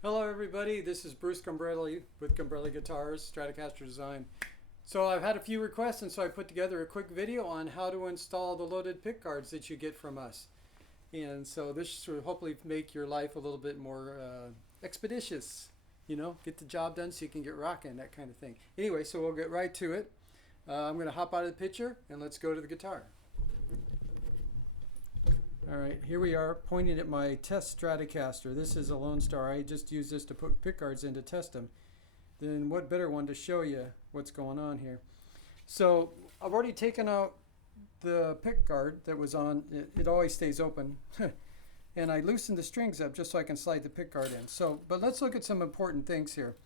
Hello everybody, this is Bruce Gombrelli with Gombrelli Guitars, Stratocaster Design. So I've had a few requests and so I put together a quick video on how to install the loaded pick guards that you get from us. And so this should hopefully make your life a little bit more expeditious. You know, get the job done so you can get rocking, that kind of thing. Anyway, so we'll get right to it. I'm going to hop out of the picture and let's go to the guitar. Alright, here we are pointing at my test Stratocaster. This is a Lone Star. I just use this to put pickguards in to test them. Then what better one to show you what's going on here. So I've already taken out the pickguard that was on. It always stays open. And I loosened the strings up just so I can slide the pickguard in. But let's look at some important things here.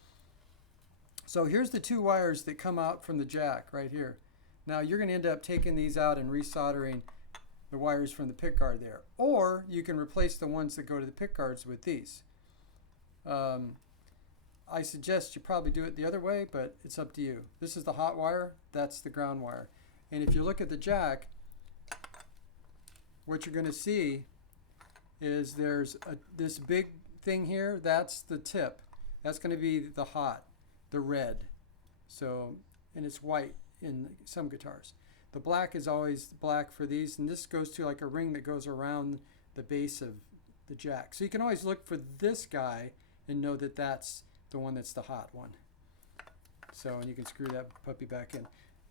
So here's the two wires that come out from the jack right here. Now you're going to end up taking these out and resoldering the wires from the pickguard there, or you can replace the ones that go to the pickguards with these. I suggest you probably do it the other way, but it's up to you. This is the hot wire, that's the ground wire. And if you look at the jack, what you're going to see is there's this big thing here, that's the tip. That's going to be the hot, the red. So, and it's white in some guitars. The black is always black for these, and this goes to like a ring that goes around the base of the jack. So you can always look for this guy and know that that's the one that's the hot one. So, and you can screw that puppy back in.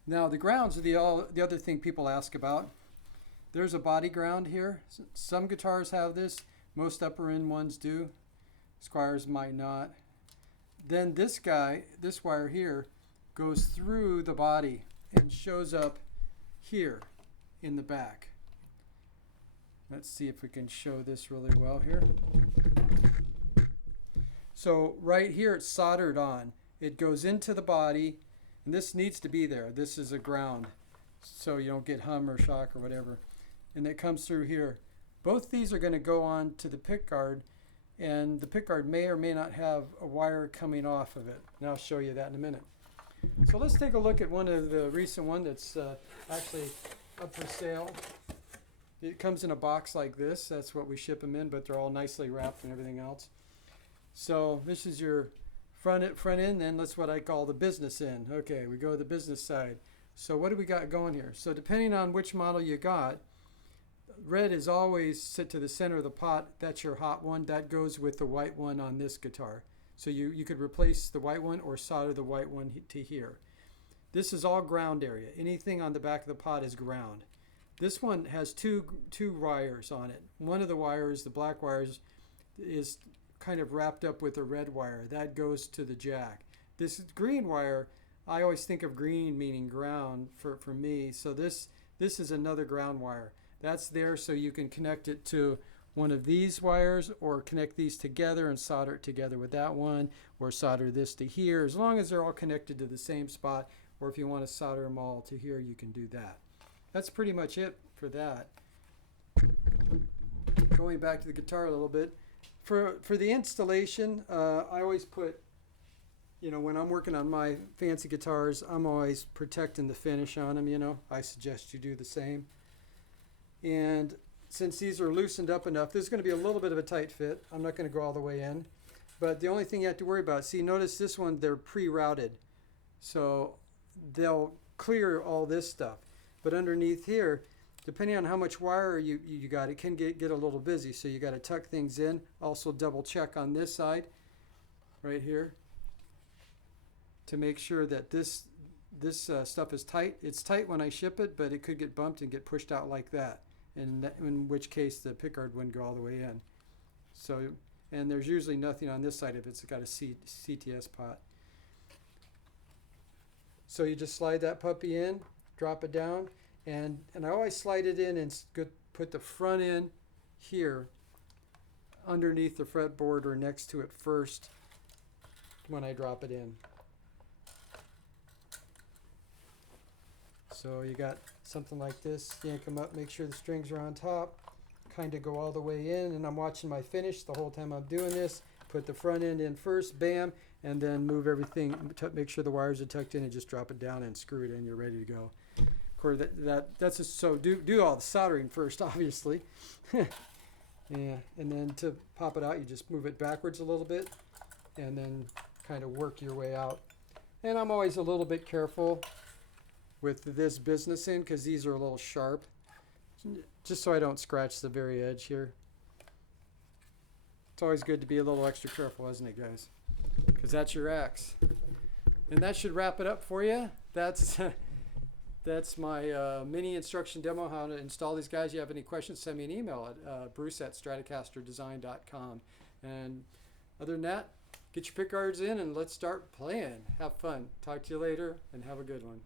Now the grounds are the other thing people ask about. There's a body ground here. Some guitars have this. Most upper end ones do. Squires might not. Then this guy, this wire here, goes through the body and shows up here in the back. Let's see if we can show this really well here. So right here it's soldered on. It goes into the body, and this needs to be there. This is a ground so you don't get hum or shock or whatever. And it comes through here. Both these are going to go on to the pickguard, and the pickguard may or may not have a wire coming off of it. And I'll show you that in a minute. So let's take a look at one of the recent one that's actually up for sale. It comes in a box like this. That's what we ship them in, but they're all nicely wrapped and everything else. So this is your front end, and that's what I call the business end. Okay, we go to the business side. So what do we got going here? So depending on which model you got, red is always sit to the center of the pot. That's your hot one. That goes with the white one on this guitar. So you could replace the white one or solder the white one to here. This is all ground area. Anything on the back of the pot is ground. This one has two wires on it. One of the wires, the black wires, is kind of wrapped up with a red wire. That goes to the jack. This green wire, I always think of green meaning ground for me. So this is another ground wire. That's there so you can connect it to one of these wires, or connect these together and solder it together with that one, or solder this to here, as long as they're all connected to the same spot. Or if you want to solder them all to here, you can do that. That's pretty much it for that. Going back to the guitar a little bit, for the installation, I always put, you know, when I'm working on my fancy guitars, I'm always protecting the finish on them. You know, I suggest you do the same. And since these are loosened up enough, there's going to be a little bit of a tight fit. I'm not going to go all the way in. But the only thing you have to worry about, see, notice this one, they're pre-routed. So they'll clear all this stuff. But underneath here, depending on how much wire you got, it can get a little busy. So you got to tuck things in. Also double check on this side, right here, to make sure that this stuff is tight. It's tight when I ship it, but it could get bumped and get pushed out like that. In which case the pickguard wouldn't go all the way in. So, and there's usually nothing on this side if it's got a CTS pot. So you just slide that puppy in, drop it down, and I always slide it in and put the front end here underneath the fretboard or next to it first when I drop it in. So you got something like this, yank them up, make sure the strings are on top, kind of go all the way in, and I'm watching my finish the whole time I'm doing this. Put the front end in first, bam, and then move everything, make sure the wires are tucked in, and just drop it down and screw it in, you're ready to go. Of course, that's just, so do all the soldering first, obviously. Yeah, and then to pop it out, you just move it backwards a little bit, and then kind of work your way out. And I'm always a little bit careful with this business end because these are a little sharp, just so I don't scratch the very edge here. It's always good to be a little extra careful, isn't it, guys? Because that's your axe. And that should wrap it up for you. That's that's my mini instruction demo how to install these guys. If you have any questions, send me an email at bruce@stratocasterdesign.com. And other than that, get your pick guards in and let's start playing. Have fun. Talk to you later and have a good one.